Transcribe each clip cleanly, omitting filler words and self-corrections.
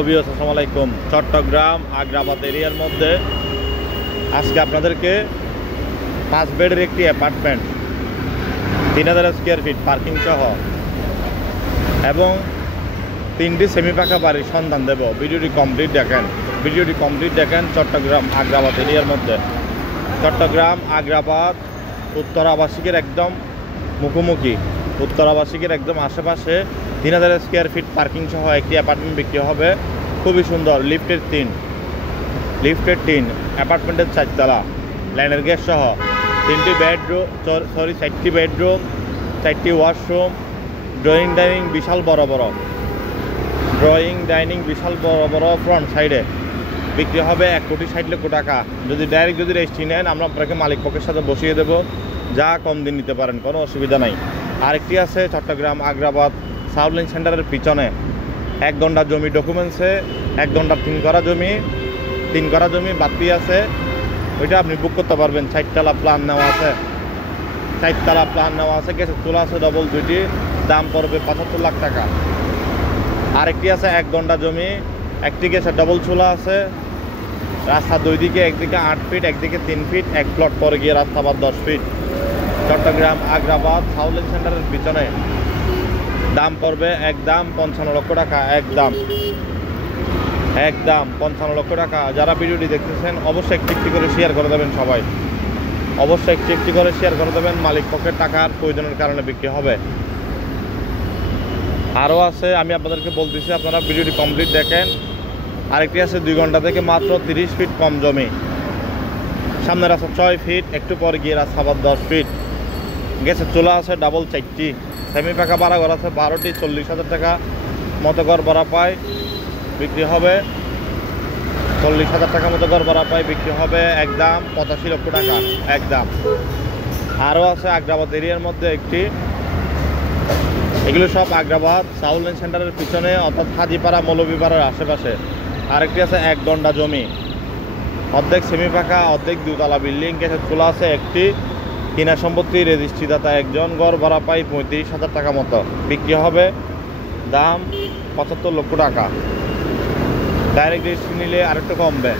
আসসালামু আলাইকুম। চট্টগ্রাম আগ্রাবাদ এরিয়ার মধ্যে আজকে আপনাদেরকে 5 বেডের একটি অ্যাপার্টমেন্ট 3000 স্কোয়ার ফিট পার্কিং সহ এবং 3টি সেমি পাকা বাড়ির সন্ধান দেব। ভিডিওটি কমপ্লিট দেখেন। চট্টগ্রাম আগ্রাবাদ এরিয়ার মধ্যে, চট্টগ্রাম আগ্রাবাদ উত্তর আবাসিকের একদম মুখোমুখি, উত্তর আবাসিকের একদম আশেপাশে 3000 স্কোয়ার ফিট পার্কিং সহ একটি অ্যাপার্টমেন্ট বিক্রি হবে। খুবই সুন্দর, লিফটের 3 অ্যাপার্টমেন্টের 4 তলা, লাইনের গ্যাস সহ 4টি বেডরুম, 4টি ওয়াশরুম, ড্রয়িং ডাইনিং বিশাল বড় বড় ফ্রন্ট সাইডে বিক্রি হবে 1,60,00,000 টাকা। যদি রেজিস্ট্রি নেন আমরা আপনাকে মালিক পক্ষের সাথে বসিয়ে দেবো, যা কম দিন নিতে পারেন, কোনো অসুবিধা নাই। আরেকটি আছে চট্টগ্রাম আগ্রাবাদ সাউথ সেন্টারের পিছনে 1 ঘন্টা জমি ডকুমেন্টসে, 1 ঘন্টা 3 করা জমি বাতি আছে, ওইটা আপনি বুক করতে পারবেন। 4 তলা প্ল্যান নেওয়া আছে, গ্যাসের চুলা আছে ডবল 2টি, দাম পড়বে 75 লাখ টাকা। আরেকটি আছে 1 ঘন্টা জমি, একটি গ্যাসের ডবল চুলা আছে, রাস্তা 2 দিকে, একদিকে 8 ফিট একদিকে 3 ফিট, 1 প্লট পরে গিয়ে রাস্তা আবার 10 ফিট। চট্টগ্রাম আগ্রাবাদ সাউথ সেন্টারের পিছনে, দাম পড়বে একদম 55 লক্ষ টাকা, একদম 55 লক্ষ টাকা। যারা ভিডিওটি দেখতেছেন অবশ্যই একটি করে শেয়ার করে দেবেন, সবাই অবশ্যই একটি করে শেয়ার করে দেবেন। মালিক পক্ষের টাকার প্রয়োজনের কারণে বিক্রি হবে। আরও আছে, আমি আপনাদেরকে বলতেছি, আপনারা ভিডিওটি কমপ্লিট দেখেন। আরেকটি আছে 2 ঘন্টা থেকে মাত্র 30 ফিট কম জমি, সামনে রাস্তা 6 ফিট, একটু পর গিয়ে রাস্তা আবার 10 ফিট, গ্যাসের চুলা আছে ডাবল 4টি, সেমি পাকা ভাড়া ঘর আছে 12টি, 40,000 টাকা মতো ঘর ভাড়া পায়, বিক্রি হবে 40,000 টাকা মতো ঘর ভাড়া পায়, বিক্রি হবে একদম 85 লক্ষ টাকা, একদম। আরও আছে আগ্রাবাদ এরিয়ার মধ্যে একটি, এগুলো সব আগ্রাবাদ সাউথ সেন্টারের পিছনে, অর্থাৎ হাজিপাড়া মৌলভীপাড়ার আশেপাশে। আরেকটি আছে 1 ঘন্টা জমি, অর্ধেক সেমি পাকা, অর্ধেক 2 তলা বিল্ডিং, গ্যাসের চুলা আছে একটি, কিনা সম্পত্তি, রেজিস্ট্রিদাতা একজন, ঘর ভাড়া পাই 35,000 টাকা মতো, বিক্রি হবে দাম 75 লক্ষ টাকা। ডাইরেক্ট রেজিস্ট্রি নিলে আরেকটু কমবে।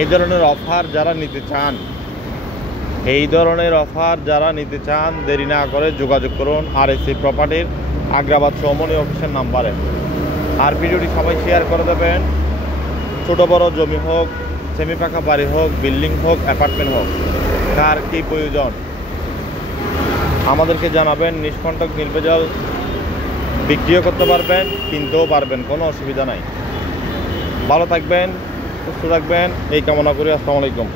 এই ধরনের অফার যারা নিতে চান দেরি না করে যোগাযোগ করুন RSC প্রপার্টির আগ্রাবাদ সৌমনি অফিসের নাম্বারে। আর ভিডিওটি সবাই শেয়ার করে দেবেন। ছোট বড় জমি হোক, সেমি পাকা বাড়ি হোক, বিল্ডিং হোক, অ্যাপার্টমেন্ট হোক, কার কী প্রয়োজন আমাদেরকে জানাবেন। নিষ্কণ্টক নির্ভেজাল বিক্রিও করতে পারবেন, কিনতেও পারবেন, কোনো অসুবিধা নাই। ভালো থাকবেন, সুস্থ থাকবেন, এই কামনা করি। আসসালামু আলাইকুম।